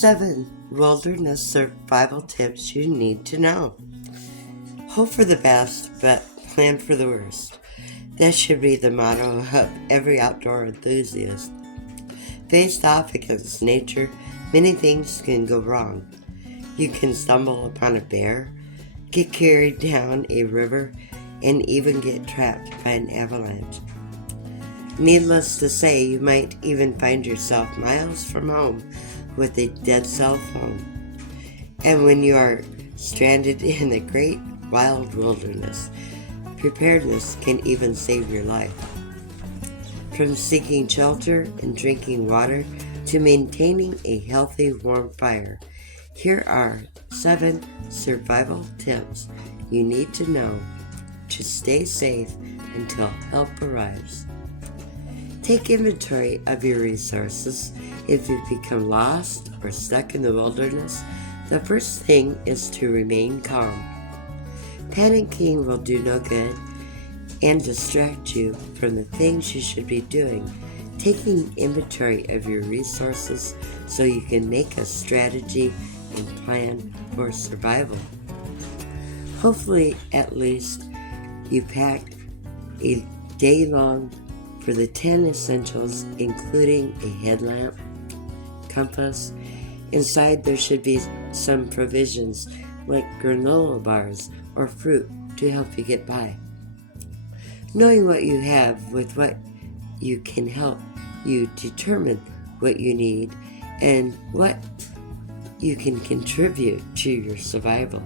7 wilderness survival tips you need to know. Hope for the best, but plan for the worst. That should be the motto of every outdoor enthusiast. Faced off against nature, many things can go wrong. You can stumble upon a bear, get carried down a river, and even get trapped by an avalanche. Needless to say, you might even find yourself miles from home with a dead cell phone. And when you are stranded in the great wild wilderness, preparedness can even save your life. From seeking shelter and drinking water to maintaining a healthy, warm fire, here are 7 survival tips you need to know to stay safe until help arrives. Take inventory of your resources. If you've become lost or stuck in the wilderness, the first thing is to remain calm. Panicking will do no good and distract you from the things you should be doing. Taking inventory of your resources so you can make a strategy and plan for survival. Hopefully, at least, you packed a day long for the 10 essentials, including a headlamp, compass. Inside there should be some provisions like granola bars or fruit to help you get by. Knowing what you have with what you can help you determine what you need and what you can contribute to your survival.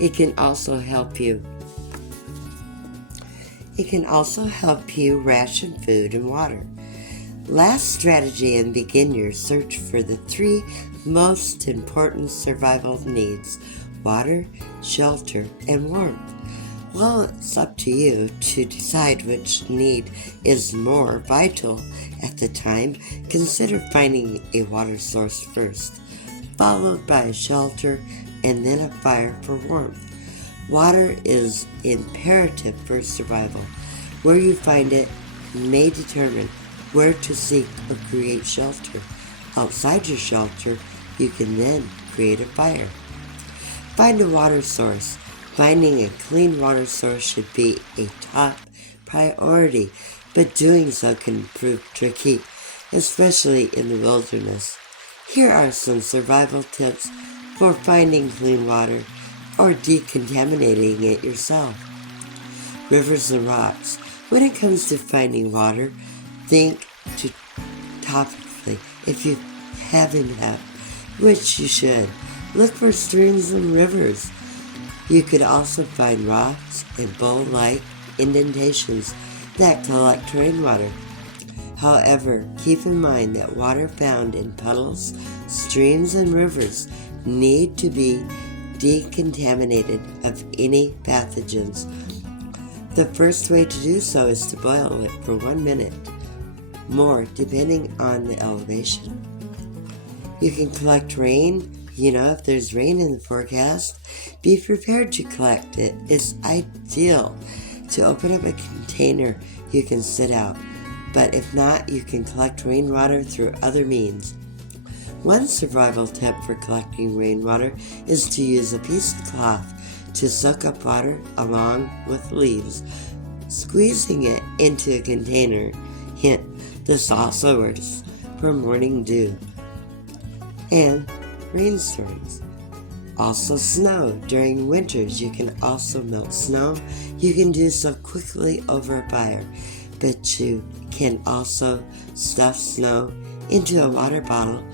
It can also help you ration food and water. Last strategy, and begin your search for the 3 most important survival needs: water, shelter, and warmth. Well, it's up to you to decide which need is more vital at the time. Consider finding a water source first, followed by a shelter, and then a fire for warmth. Water is imperative for survival. Where you find it may determine where to seek or create shelter. Outside your shelter, you can then create a fire. Find a water source. Finding a clean water source should be a top priority, but doing so can prove tricky, especially in the wilderness. Here are some survival tips for finding clean water or decontaminating it yourself. Rivers and rocks. When it comes to finding water, think topically. If you haven't, which you should, look for streams and rivers. You could also find rocks and bowl-like indentations that collect rainwater. However, keep in mind that water found in puddles, streams, and rivers need to be decontaminated of any pathogens. The first way to do so is to boil it for 1 minute, more depending on the elevation. You can collect rain. If there's rain in the forecast, be prepared to collect it. It's ideal to open up a container you can sit out, but if not, you can collect rainwater through other means. One survival tip for collecting rainwater is to use a piece of cloth to soak up water along with leaves, squeezing it into a container. Hint, this also works for morning dew and rainstorms. Also snow. During winters, you can also melt snow. You can do so quickly over a fire, but you can also stuff snow into a water bottle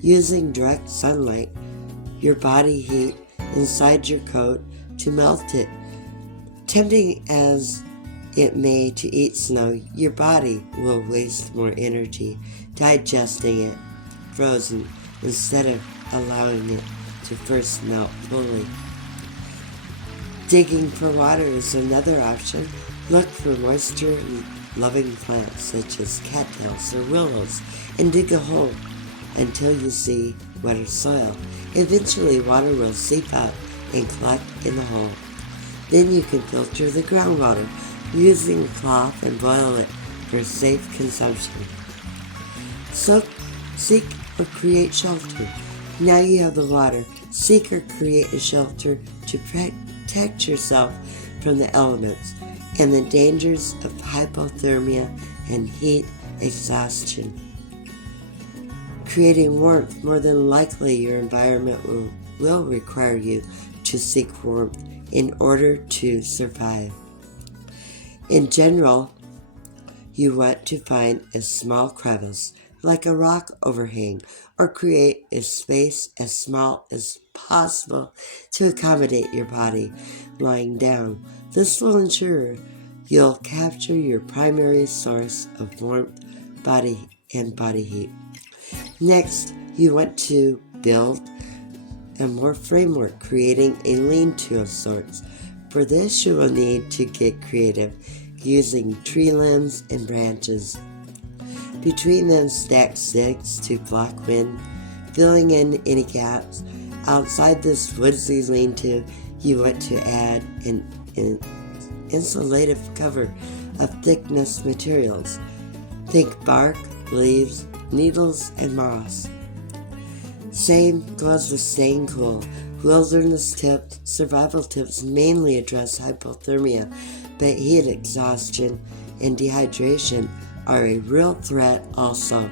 using direct sunlight, your body heat inside your coat to melt it. Tempting as it may to eat snow, your body will waste more energy digesting it frozen instead of allowing it to first melt fully. Digging for water is another option. Look for moisture-loving plants such as cattails or willows and dig a hole until you see wetter soil. Eventually, water will seep out and collect in the hole. Then you can filter the groundwater using a cloth and boil it for safe consumption. Seek or create shelter. Now you have the water. Seek or create a shelter to protect yourself from the elements and the dangers of hypothermia and heat exhaustion. Creating warmth, more than likely your environment will require you to seek warmth in order to survive. In general, you want to find a small crevice, like a rock overhang, or create a space as small as possible to accommodate your body lying down. This will ensure you'll capture your primary source of warmth, body heat. Next, you want to build a more framework, creating a lean-to of sorts. For this, you will need to get creative, using tree limbs and branches. Between them, stack sticks to block wind, filling in any gaps. Outside this woodsy lean-to, you want to add an insulative cover of thickness materials. Think bark, leaves, needles, and moss. Same goes with staying cool. Wilderness tips, survival tips mainly address hypothermia, but heat exhaustion and dehydration are a real threat also.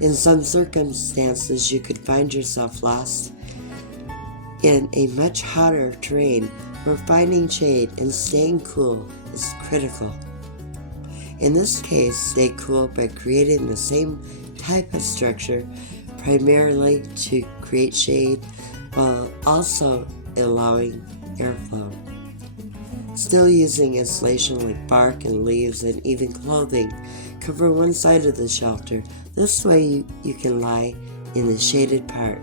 In some circumstances, you could find yourself lost in a much hotter terrain where finding shade and staying cool is critical. In this case, stay cool by creating the same type of structure, primarily to create shade while also allowing airflow. Still using insulation like bark and leaves and even clothing, cover one side of the shelter. This way you can lie in the shaded part.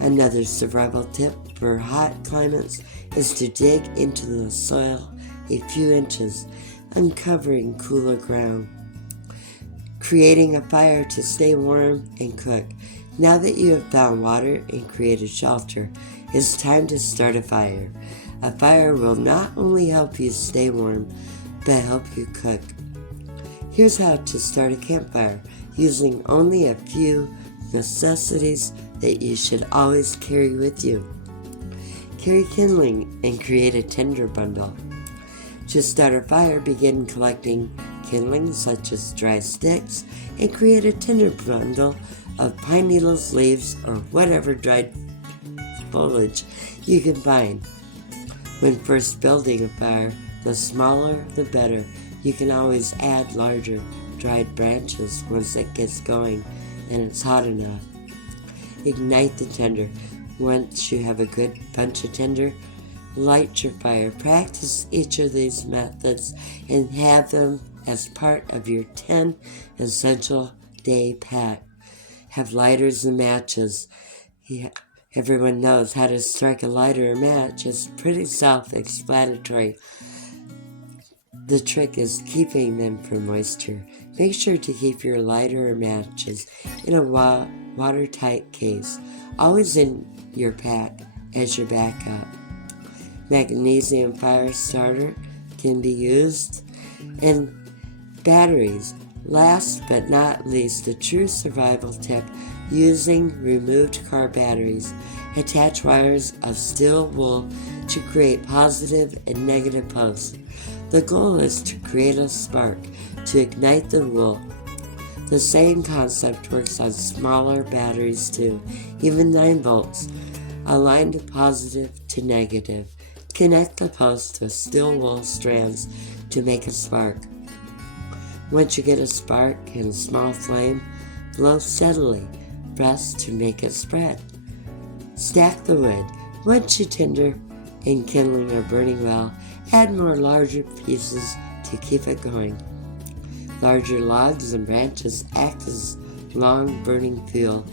Another survival tip for hot climates is to dig into the soil a few inches, uncovering cooler ground. Creating a fire to stay warm and cook. Now that you have found water and created shelter, it's time to start a fire. A fire will not only help you stay warm, but help you cook. Here's how to start a campfire, using only a few necessities that you should always carry with you. Carry kindling and create a tinder bundle. To start a fire, begin collecting kindling such as dry sticks and create a tinder bundle of pine needles, leaves, or whatever dried foliage you can find. When first building a fire, the smaller the better. You can always add larger dried branches once it gets going and it's hot enough. Ignite the tinder. Once you have a good bunch of tinder, light your fire. Practice each of these methods and have them as part of your 10 essential day pack. Have lighters and matches. Everyone knows how to strike a lighter or match. It's pretty self-explanatory. The trick is keeping them from moisture. Make sure to keep your lighter or matches in a watertight case, always in your pack as your backup. Magnesium fire starter can be used, and batteries. Last but not least, the true survival tip, using removed car batteries. Attach wires of steel wool to create positive and negative posts. The goal is to create a spark to ignite the wool. The same concept works on smaller batteries too, even 9 volts. Align the positive to negative. Connect the posts with steel wool strands to make a spark. Once you get a spark and a small flame, blow steadily. Press to make it spread. Stack the wood. Once your tinder and kindling are burning well, add more larger pieces to keep it going. Larger logs and branches act as long burning fuel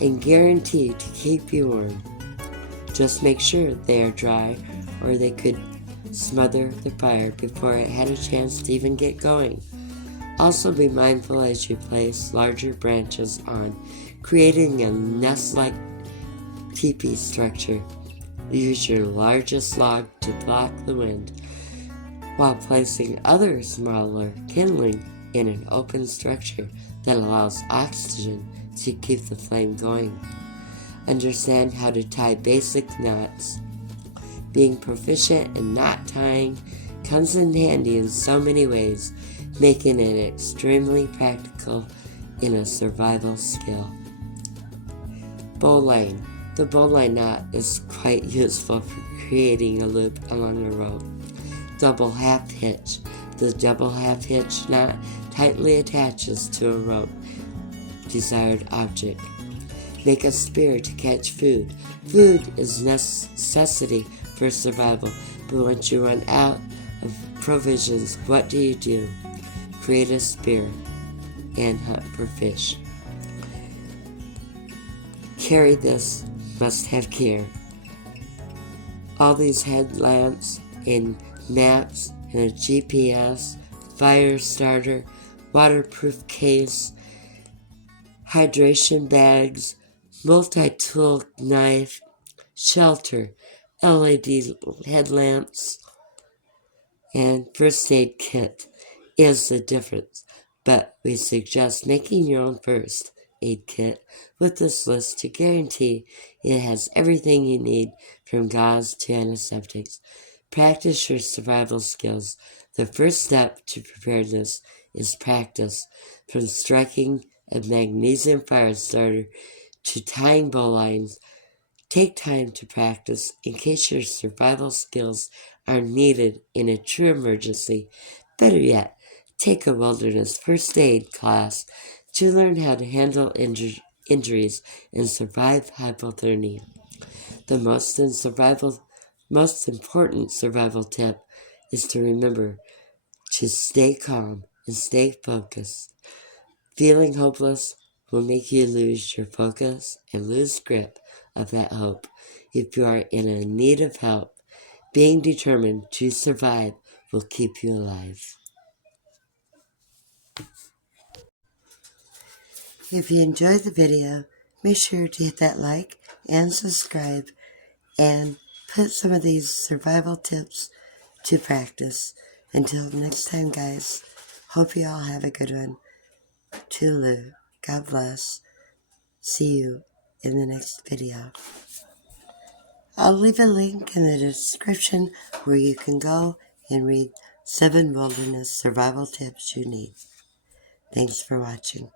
and guarantee to keep you warm. Just make sure they are dry or they could smother the fire before it had a chance to even get going. Also be mindful as you place larger branches on, creating a nest-like teepee structure. Use your largest log to block the wind, while placing other smaller kindling in an open structure that allows oxygen to keep the flame going. Understand how to tie basic knots. Being proficient in knot tying comes in handy in so many ways, making it extremely practical in a survival skill. Bowline. The bowline knot is quite useful for creating a loop along a rope. Double half hitch. The double half hitch knot tightly attaches to a rope desired object. Make a spear to catch food. Food is necessity for survival, but once you run out of provisions, what do? Create a spear and hunt for fish. Carry this, must have care. All these headlamps and maps and a GPS, fire starter, waterproof case, hydration bags, multi-tool knife, shelter, LED headlamps, and first aid kit is the difference, but we suggest making your own first aid kit with this list to guarantee it has everything you need from gauze to antiseptics. Practice your survival skills. The first step to preparedness is practice. From striking a magnesium fire starter to tying bowlines, take time to practice in case your survival skills are needed in a true emergency. Better yet, take a wilderness first aid class to learn how to handle injuries and survive hypothermia. The most important survival tip is to remember to stay calm and stay focused. Feeling hopeless will make you lose your focus and lose grip of that hope. If you are in a need of help, being determined to survive will keep you alive. If you enjoyed the video, make sure to hit that like and subscribe and put some of these survival tips to practice. Until next time, guys, hope you all have a good one. Tulu. God bless. See you in the next video. I'll leave a link in the description where you can go and read 7 wilderness survival tips you need. Thanks for watching.